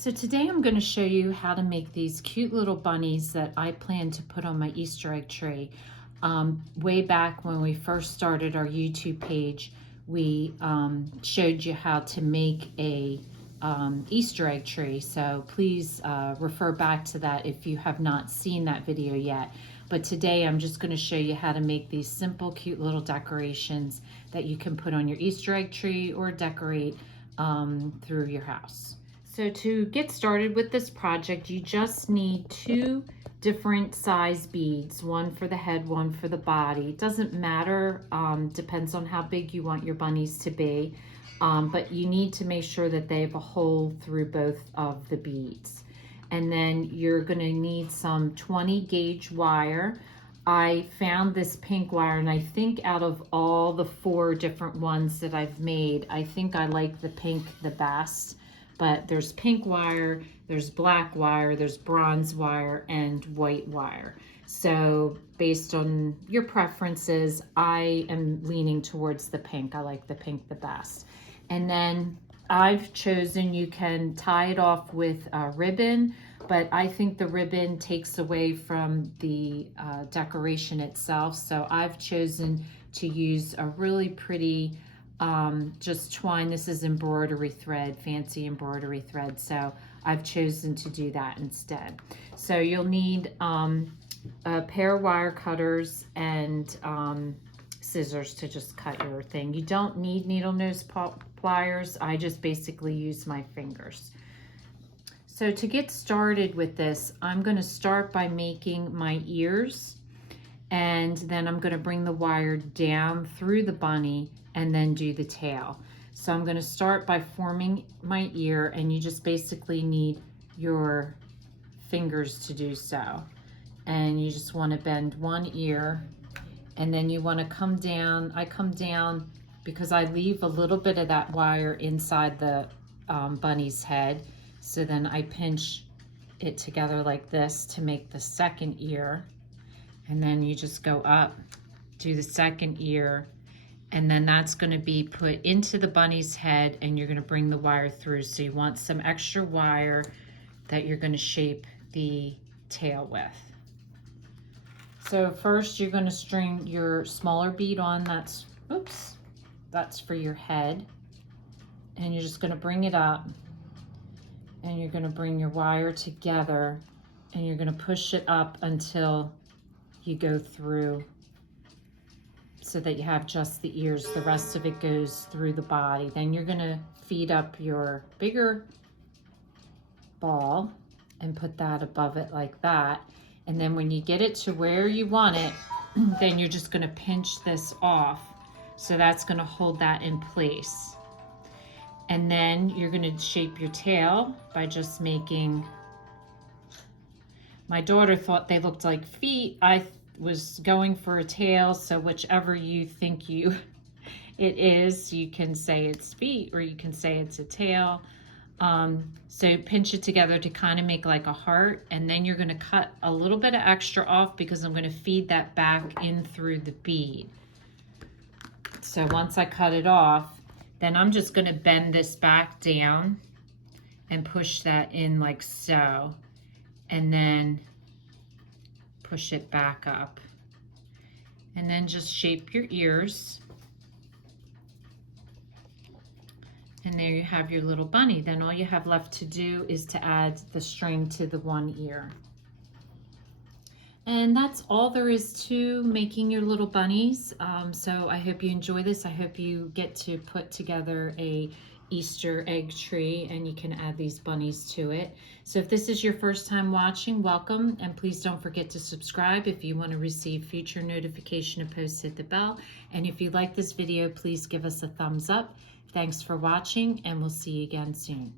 So today I'm going to show you how to make these cute little bunnies that I plan to put on my Easter egg tree. Way back when we first started our YouTube page, we showed you how to make a Easter egg tree. So please refer back to that if you have not seen that video yet. But today I'm just going to show you how to make these simple, cute little decorations that you can put on your Easter egg tree or decorate through your house. So to get started with this project, you just need two different size beads, one for the head, one for the body. It doesn't matter, depends on how big you want your bunnies to be, but you need to make sure that they have a hole through both of the beads. And then you're gonna need some 20 gauge wire. I found this pink wire, and I think out of all the 4 different ones that I've made, I think I like the pink the best. But there's pink wire, there's black wire, there's bronze wire, and white wire. So based on your preferences, I am leaning towards the pink. I like the pink the best. And then I've chosen, you can tie it off with a ribbon, but I think the ribbon takes away from the decoration itself. So I've chosen to use a really pretty just twine. This is embroidery thread, fancy embroidery thread. So I've chosen to do that instead. So you'll need a pair of wire cutters and scissors to just cut your thing. You don't need needle nose pliers. I just basically use my fingers. So to get started with this, I'm going to start by making my ears, and then I'm going to bring the wire down through the bunny and then do the tail. So I'm going to start by forming my ear, and you just basically need your fingers to do so. And you just want to bend one ear, and then you want to come down. I come down because I leave a little bit of that wire inside the bunny's head. So then I pinch it together like this to make the second ear. And then you just go up, do the second ear, and then that's going to be put into the bunny's head, and you're going to bring the wire through. So you want some extra wire that you're going to shape the tail with. So first you're going to string your smaller bead on. That's for your head. And you're just going to bring it up, and you're going to bring your wire together, and you're going to push it up until you go through, so that you have just the ears. The rest of it goes through the body. Then you're going to feed up your bigger ball and put that above it like that. And then when you get it to where you want it, then you're just going to pinch this off. So that's going to hold that in place. And then you're going to shape your tail by just making, my daughter thought they looked like feet. I was going for a tail, so whichever you think it is, you can say it's feet or you can say it's a tail. So pinch it together to kind of make like a heart, and then you're going to cut a little bit of extra off because I'm going to feed that back in through the bead. So once I cut it off, then I'm just going to bend this back down and push that in like so, and then push it back up, and then just shape your ears, and there you have your little bunny. Then all you have left to do is to add the string to the one ear. And that's all there is to making your little bunnies. So I hope you enjoy this. I hope you get to put together a Easter egg tree, and you can add these bunnies to it. So if this is your first time watching, welcome, and please don't forget to subscribe. If you want to receive future notification of posts, hit the bell. And if you like this video, please give us a thumbs up. Thanks for watching, and we'll see you again soon.